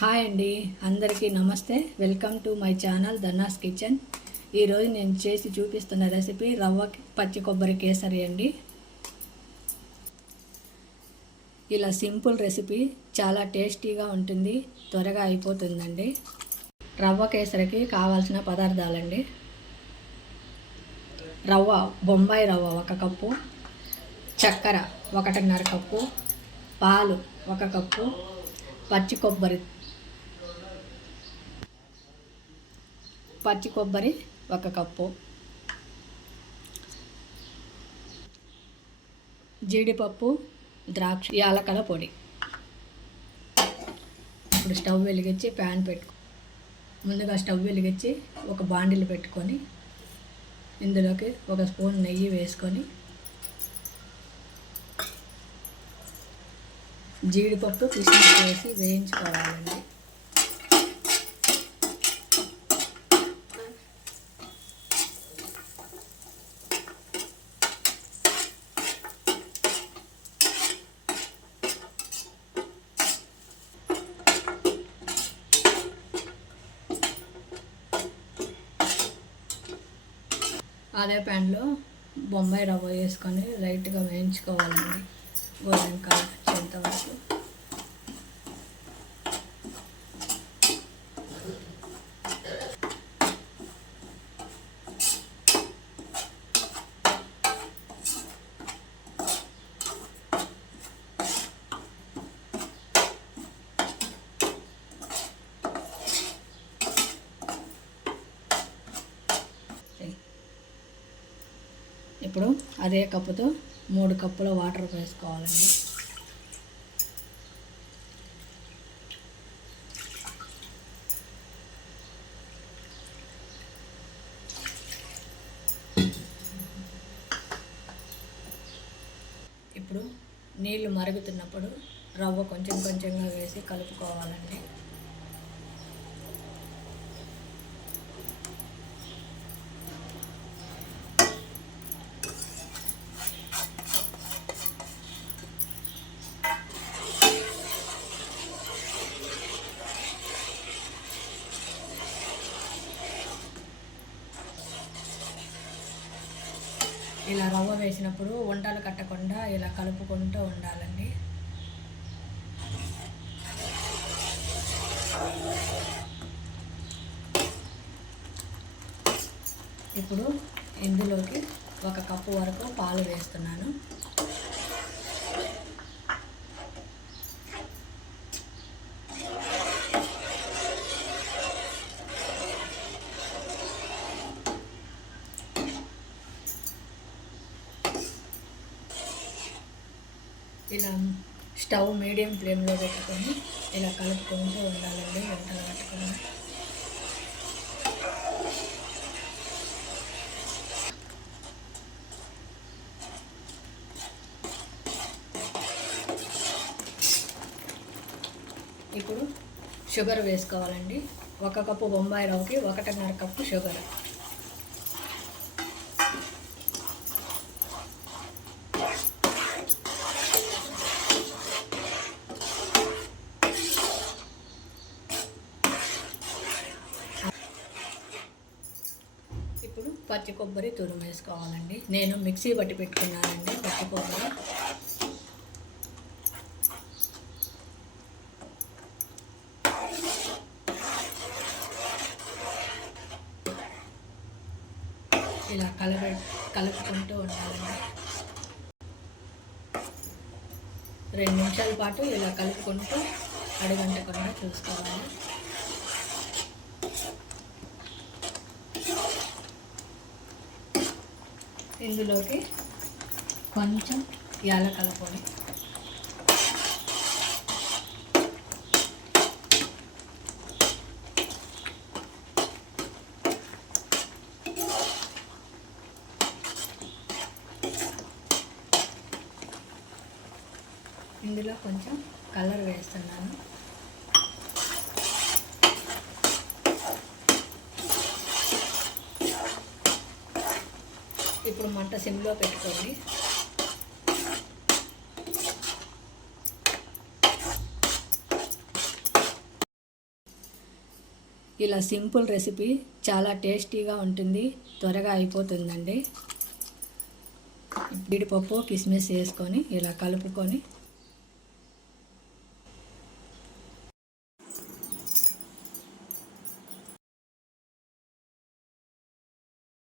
Hi అండి అందరికీ నమస్తే. Welcome to my channel Dhana's kitchen. ఈరోజు నేను చేసి చూపిస్తున్న రెసిపీ రవ్వ పచ్చి కొబ్బరి కేసరి అండి. ఇలా సింపుల్ రెసిపీ చాలా టేస్టీగా ఉంటుంది త్వరగా అయిపోతుందండి. రవ్వ కేసరికి కావాల్సిన పదార్థాలండి. రవ్వ బొంబాయి రవ్వ ఒక కప్పు చక్కెర ఒకటిన్నర కప్పు పాలు ఒక కప్పు పచ్చి కొబ్బరి పచ్చి కొబ్బరి ఒక కప్పు. జీడిపప్పు ద్రాక్ష యాలకల పొడి. ఇప్పుడు స్టవ్ వెలిగించి ప్యాన్ పెట్టుకో ముందుగా స్టవ్ వెలిగించి ఒక బాండిల్ పెట్టుకొని ఇందులోకి ఒక స్పూన్ నెయ్యి వేసుకొని జీడిపప్పు కిస్మిస్ వేసి వేయించుకోవాలండి. అదే ప్యాన్లో బొంబాయి రవ్వ వేసుకొని లైట్గా వేయించుకోవాలండి. గోధుమ కలర్ వచ్చేంత వరకు ఇప్పుడు అదే కప్పుతో మూడు కప్పుల వాటర్ వేసుకోవాలండి. ఇప్పుడు నీళ్ళు మరుగుతున్నప్పుడు రవ్వ కొంచెం కొంచెంగా వేసి కలుపుకోవాలండి. ఇలా రవ్వ వేసినప్పుడు వంటలు కట్టకుండా ఇలా కలుపుకుంటూ ఉండాలండి. ఇప్పుడు ఇందులోకి ఒక కప్పు వరకు పాలు వేస్తున్నాను. ఇలా స్టవ్ మీడియం ఫ్లేమ్లో పెట్టుకొని ఇలా కలుపుకుంటూ ఉండాలండి వంటలు కట్టుకొని ఇప్పుడు షుగర్ వేసుకోవాలండి. ఒక కప్పు బొంబాయి రవ్వకి ఒకటిన్నర కప్పు షుగర్. ఇప్పుడు పచ్చి కొబ్బరి తురుము వేసుకోవాలండి. నేను మిక్సీ బట్టి పెట్టుకున్నానండి పచ్చి కొబ్బరి. ఇలా కలప కలుపుకుంటూ ఉండాలండి. రెండు నిమిషాల పాటు ఇలా కలుపుకుంటూ అడుగంటకుండా చూసుకోవాలి. ఇందులోకి కొంచెం యాలకల పొడి. ఇందులో కొంచెం కలర్ వేస్తున్నాను. ఇప్పుడు మంట సిమ్లో పెట్టుకోండి. ఇలా సింపుల్ రెసిపీ చాలా టేస్టీగా ఉంటుంది త్వరగా అయిపోతుందండి. జీడిపప్పు కిస్మిస్ వేసుకొని ఇలా కలుపుకొని